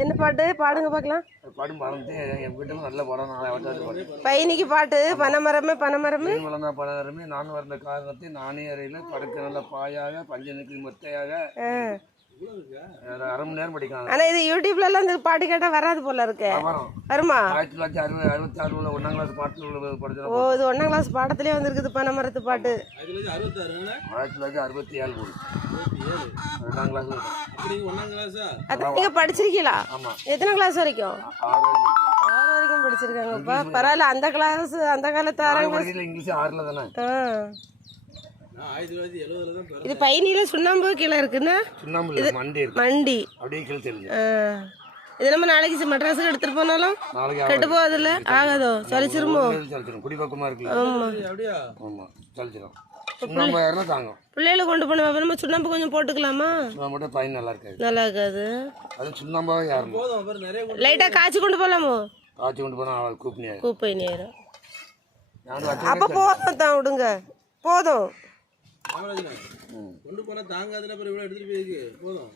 என்ன பாட்டு பாடுங்க பார்க்கலாம். பாடும் பாடம் என் வீட்டுல நல்ல படம் பையனிக்கு பாட்டு பனமரமே பனமரமே பனமரமே நான் வந்த காரணத்தை நானே அறையில படுக்க நல்ல பாயாக பஞ்சனுக்கு மொத்தையாக அரை மணி நேரம் படிக்கலாம். ஆனா இது யூடியூப்ல எல்லாம் இந்த பாட்டு கேட்டா வராது போல இருக்கு. வருமா? 1966 1ஆம் கிளாஸ் பாட்டுல படிச்சோம். ஓ, இது 1ஆம் கிளாஸ் பாடத்திலே வந்திருக்குது பனமரத்து பாட்டு. 1967 2ஆம் கிளாஸ். அதான் நீங்க படிச்சிருக்கீங்களா? எத்தனை கிளாஸ் வரைக்கும்? 6 வரைக்கும் படிச்சிருக்காங்கப்பா. பரவாயில்ல. அந்த கிளாஸ் அந்த காலத்து 6ஆம் கிளாஸ் இங்கிலீஷ் 6ல தானே. இது பையனில சுண்ணாம்பு கீழே இருக்குன்னா சுண்ணாம்பு மண்டி அப்படியே கீழே தெரியுது. இது நம்ம நாளைக்கு மெட்ராஸுக்கு எடுத்துட்டு போனாலும் கெட்டு போகுதுல்ல, ஆகாதோ? சலிச்சிருமோ? குடிப்பக்கமா இருக்குல்ல. ஆமா சலிச்சிரும். பிள்ளைகளை கொண்டு போன நம்ம சுண்ணாம்பு கொஞ்சம் போட்டுக்கலாமா? சுண்ணாம்பு பையன் நல்லா இருக்காது. நல்லா இருக்காது. அது சுண்ணாம்பா யாரும் லைட்டா காய்ச்சி கொண்டு போலாமோ? காய்ச்சி கொண்டு போனா கூப்பை நேரம் அப்ப போதும் தான் விடுங்க. போதும் கொண்டு போனா தாங்காதுன்னா எடுத்துட்டு போயிருக்கு போதும்.